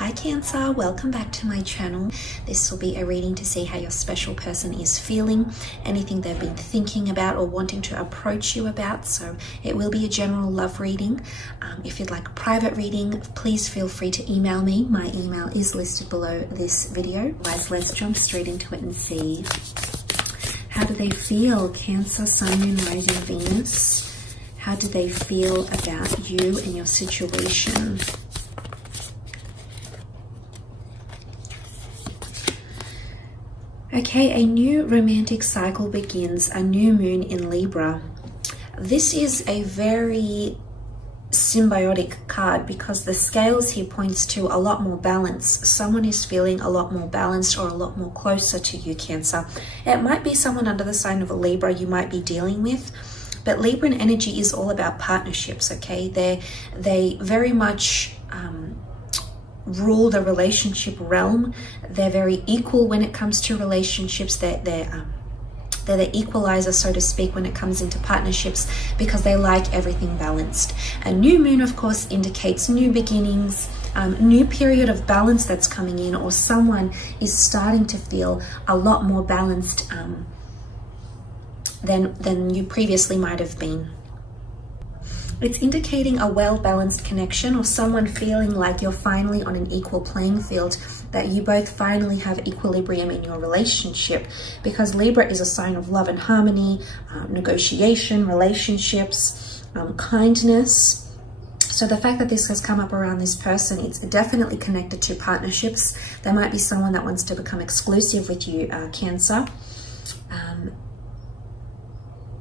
Hi Cancer, welcome back to my channel. This will be a reading to see how your special person is feeling, anything they've been thinking about or wanting to approach you about. So it will be a general love reading. If you'd like a private reading, please feel free to email me. My email is listed below this video. Guys, let's jump straight into it and see, how do they feel? Cancer, Sun, Moon, Rising, Venus. How do they feel about you and your situation? Okay, a new romantic cycle begins, a new moon in Libra. This is a very symbiotic card because the scales here points to a lot more balance. Someone is feeling a lot more balanced or a lot more closer to you, Cancer. It might be someone under the sign of a Libra you might be dealing with, but Libran energy is all about partnerships, okay? They very much rule the relationship realm. They're very equal when it comes to relationships. They're the equalizer, so to speak, when it comes into partnerships, because they like everything balanced. A new moon, of course, indicates new beginnings, new period of balance that's coming in, or someone is starting to feel a lot more balanced than you previously might have been. It's indicating a well-balanced connection, or someone feeling like you're finally on an equal playing field, that you both finally have equilibrium in your relationship, because Libra is a sign of love and harmony, negotiation, relationships, kindness. So the fact that this has come up around this person, it's definitely connected to partnerships. There might be someone that wants to become exclusive with you, Cancer.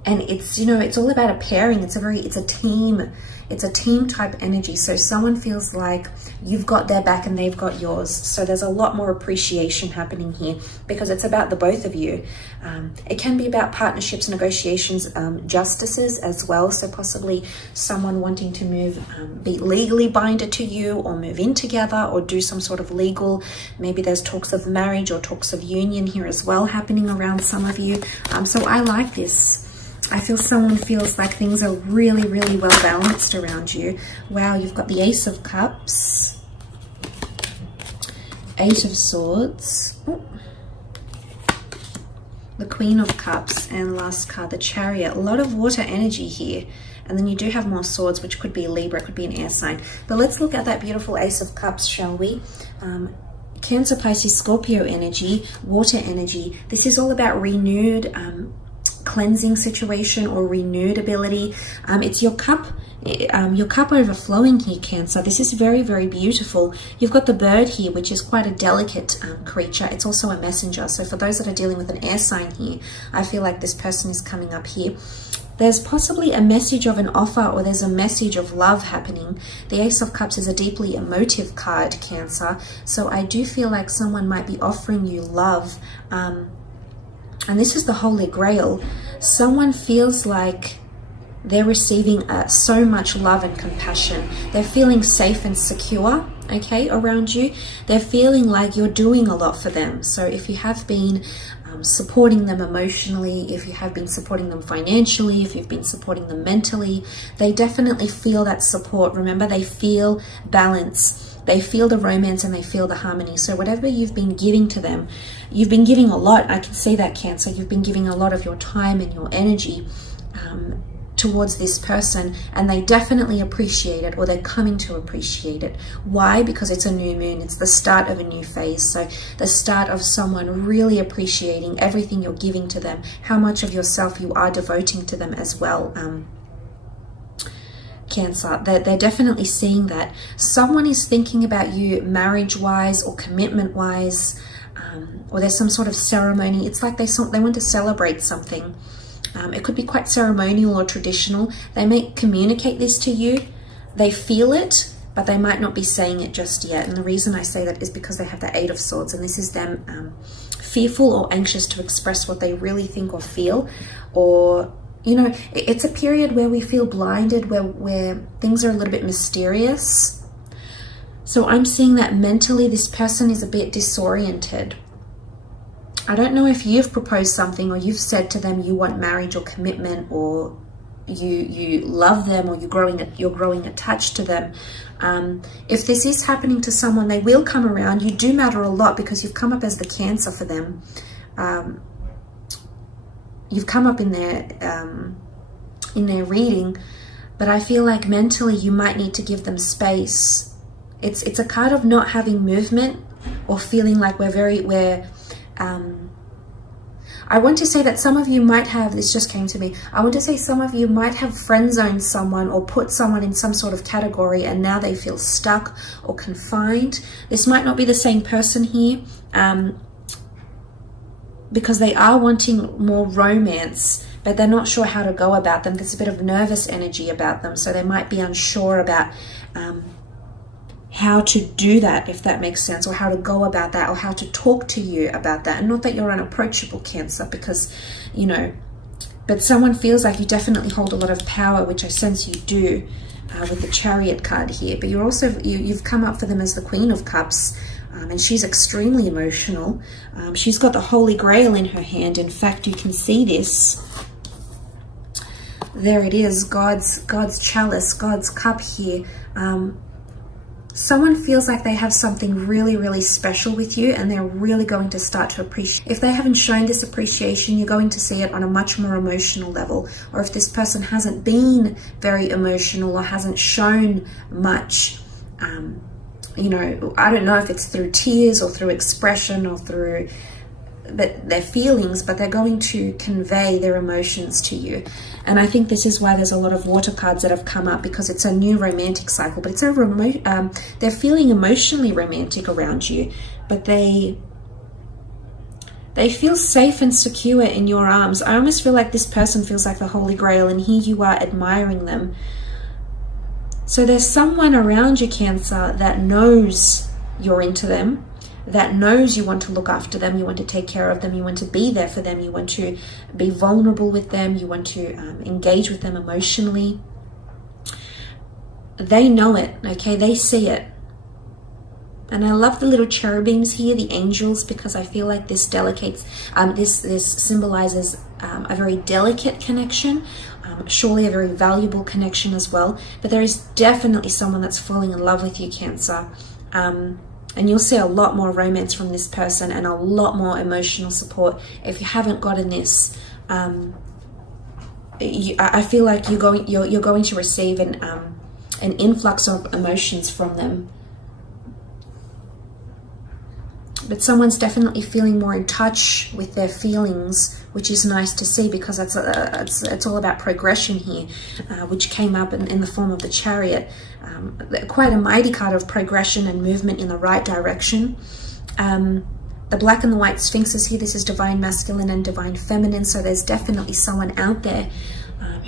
And it's, you know, it's all about a pairing. It's a team type energy. So someone feels like you've got their back and they've got yours. So there's a lot more appreciation happening here because it's about the both of you. It can be about partnerships, negotiations, justices as well. So possibly someone wanting to move, be legally binded to you, or move in together, or do some sort of legal, maybe there's talks of marriage or talks of union here as well happening around some of you. So I like this. I feel someone feels like things are really, really well balanced around you. Wow, you've got the Ace of Cups, Eight of Swords, the Queen of Cups, and last card, the Chariot. A lot of water energy here. And then you do have more swords, which could be Libra, it could be an air sign. But let's look at that beautiful Ace of Cups, shall we? Cancer, Pisces, Scorpio energy, water energy. This is all about renewed cleansing situation or renewed ability. It's your cup overflowing here, Cancer. This is very, very beautiful. You've got the bird here, which is quite a delicate creature. It's also a messenger. So for those that are dealing with an air sign here, I feel like this person is coming up here. There's possibly a message of an offer, or there's a message of love happening. The Ace of Cups is a deeply emotive card, Cancer. So I do feel like someone might be offering you love. And this is the Holy Grail. Someone feels like they're receiving so much love and compassion. They're feeling safe and secure, okay, around you. They're feeling like you're doing a lot for them. So if you have been supporting them emotionally, if you have been supporting them financially, if you've been supporting them mentally, they definitely feel that support. Remember, they feel balance. They feel the romance and they feel the harmony. So whatever you've been giving to them, you've been giving a lot. I can see that, Cancer. You've been giving a lot of your time and your energy towards this person, and they definitely appreciate it, or they're coming to appreciate it. Why? Because it's a new moon. It's the start of a new phase. So the start of someone really appreciating everything you're giving to them, how much of yourself you are devoting to them as well. Cancer, they're definitely seeing that. Someone is thinking about you marriage-wise or commitment-wise, or there's some sort of ceremony. It's like they want to celebrate something. It could be quite ceremonial or traditional. They may communicate this to you. They feel it, but they might not be saying it just yet. And the reason I say that is because they have the Eight of Swords, and this is them fearful or anxious to express what they really think or feel, or you know, it's a period where we feel blinded, where things are a little bit mysterious. So I'm seeing that mentally this person is a bit disoriented. I don't know if you've proposed something or you've said to them you want marriage or commitment or you love them, or you're growing attached to them. If this is happening to someone, they will come around. You do matter a lot because you've come up as the Cancer for them. You've come up in their reading, but I feel like mentally you might need to give them space. It's a card of not having movement, or feeling like I want to say that some of you might have, this just came to me, I want to say some of you might have friend zoned someone or put someone in some sort of category, and now they feel stuck or confined. This might not be the same person here, because they are wanting more romance, but they're not sure how to go about them. There's a bit of nervous energy about them, so they might be unsure about how to do that, if that makes sense, or how to go about that, or how to talk to you about that. And not that you're unapproachable, Cancer, because, you know, but someone feels like you definitely hold a lot of power, which I sense you do with the Chariot card here. But you're also, you've come up for them as the Queen of Cups, and she's extremely emotional. She's got the Holy Grail in her hand. In fact, you can see this. There it is, God's chalice, God's cup here. Someone feels like they have something really, really special with you, and they're really going to start to appreciate. If they haven't shown this appreciation, you're going to see it on a much more emotional level. Or if this person hasn't been very emotional or hasn't shown much, you know, I don't know if it's through tears or through expression or through their feelings, but they're going to convey their emotions to you. And I think this is why there's a lot of water cards that have come up, because it's a new romantic cycle, but it's a they're feeling emotionally romantic around you, but they feel safe and secure in your arms. I almost feel like this person feels like the Holy Grail, and here you are admiring them. So there's someone around you, Cancer, that knows you're into them, that knows you want to look after them, you want to take care of them, you want to be there for them, you want to be vulnerable with them, you want to engage with them emotionally. They know it, okay? They see it. And I love the little cherubims here, the angels, because I feel like this this symbolizes a very delicate connection, surely a very valuable connection as well. But there is definitely someone that's falling in love with you, Cancer. And you'll see a lot more romance from this person, and a lot more emotional support. If you haven't gotten this, I feel like you're going to receive an influx of emotions from them. But someone's definitely feeling more in touch with their feelings, which is nice to see, because it's all about progression here, which came up in the form of the Chariot. Quite a mighty card of progression and movement in the right direction. The black and the white sphinxes here, this is divine masculine and divine feminine, so there's definitely someone out there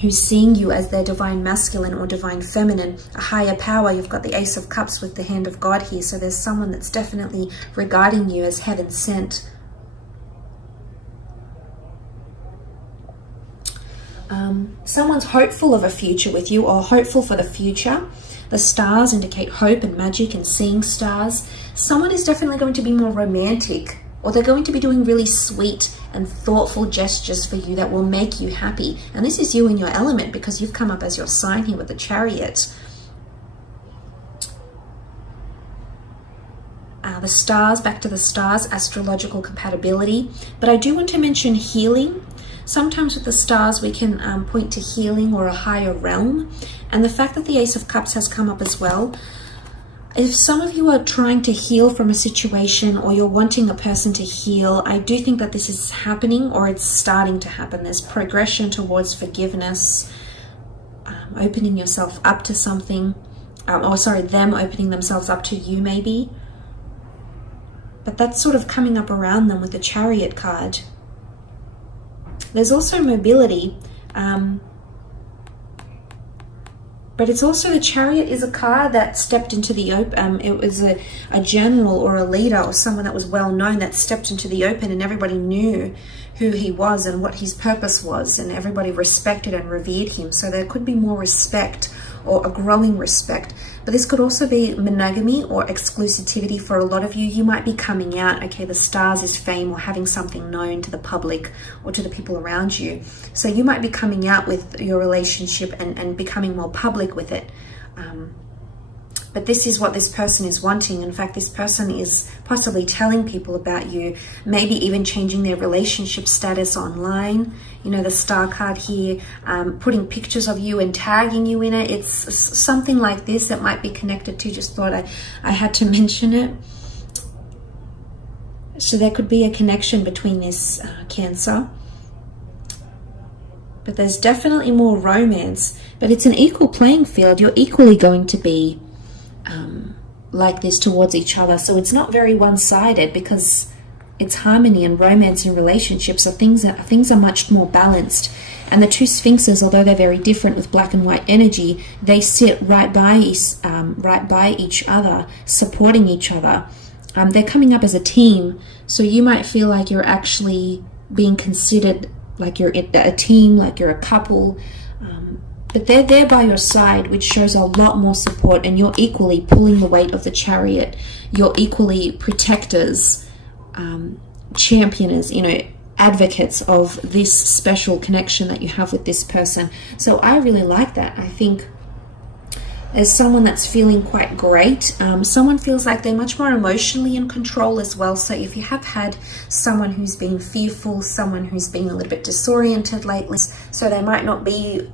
who's seeing you as their divine masculine or divine feminine, a higher power. You've got the Ace of Cups with the hand of God here, so there's someone that's definitely regarding you as heaven sent. Someone's hopeful of a future with you, or hopeful for the future. The stars indicate hope and magic and seeing stars. Someone is definitely going to be more romantic, or they're going to be doing really sweet and thoughtful gestures for you that will make you happy. And this is you in your element, because you've come up as your sign here with the Chariot. The stars, back to the stars, astrological compatibility. But I do want to mention healing. Sometimes with the stars we can point to healing or a higher realm. And the fact that the Ace of Cups has come up as well. If some of you are trying to heal from a situation, or you're wanting a person to heal, I do think that this is happening, or it's starting to happen. There's progression towards forgiveness, opening yourself up to something, them opening themselves up to you maybe. But that's sort of coming up around them with the Chariot card. There's also mobility, but it's also, the Chariot is a card that stepped into the open. It was a general or a leader or someone that was well known that stepped into the open, and everybody knew who he was and what his purpose was, and everybody respected and revered him. So there could be more respect or a growing respect. But this could also be monogamy or exclusivity for a lot of you. You might be coming out, okay, the stars is fame or having something known to the public or to the people around you. So you might be coming out with your relationship and becoming more public with it. But this is what this person is wanting. In fact, this person is possibly telling people about you, maybe even changing their relationship status online. You know, the star card here, putting pictures of you and tagging you in it. It's something like this that might be connected to. Just thought I had to mention it. So there could be a connection between this Cancer. But there's definitely more romance. But it's an equal playing field. You're equally going to be like this towards each other. So it's not very one-sided, because it's harmony and romance and relationships are things are much more balanced. And the two sphinxes, although they're very different with black and white energy, they sit right by each other, supporting each other. They're coming up as a team. So you might feel like you're actually being considered like you're a team, like you're a couple. But they're there by your side, which shows a lot more support, and you're equally pulling the weight of the Chariot. You're equally protectors, championers, you know, advocates of this special connection that you have with this person. So I really like that. I think there's someone that's feeling quite great. Someone feels like they're much more emotionally in control as well. So if you have had someone who's been fearful, someone who's been a little bit disoriented lately, so they might not be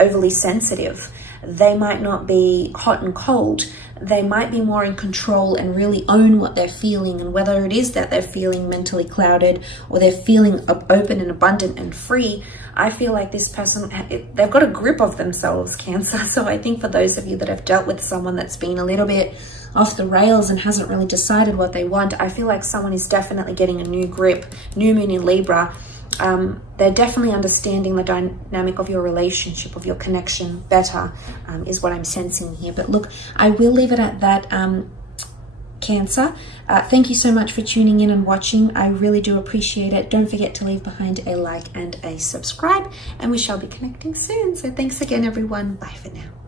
overly sensitive, they might not be hot and cold, they might be more in control and really own what they're feeling, and whether it is that they're feeling mentally clouded or they're feeling open and abundant and free, I feel like this person, they've got a grip of themselves, Cancer. So I think for those of you that have dealt with someone that's been a little bit off the rails and hasn't really decided what they want, I feel like someone is definitely getting a new grip. New moon in Libra. They're definitely understanding the dynamic of your relationship, of your connection better, is what I'm sensing here. But look, I will leave it at that, Cancer. Thank you so much for tuning in and watching. I really do appreciate it. Don't forget to leave behind a like and a subscribe, and we shall be connecting soon. So thanks again, everyone. Bye for now.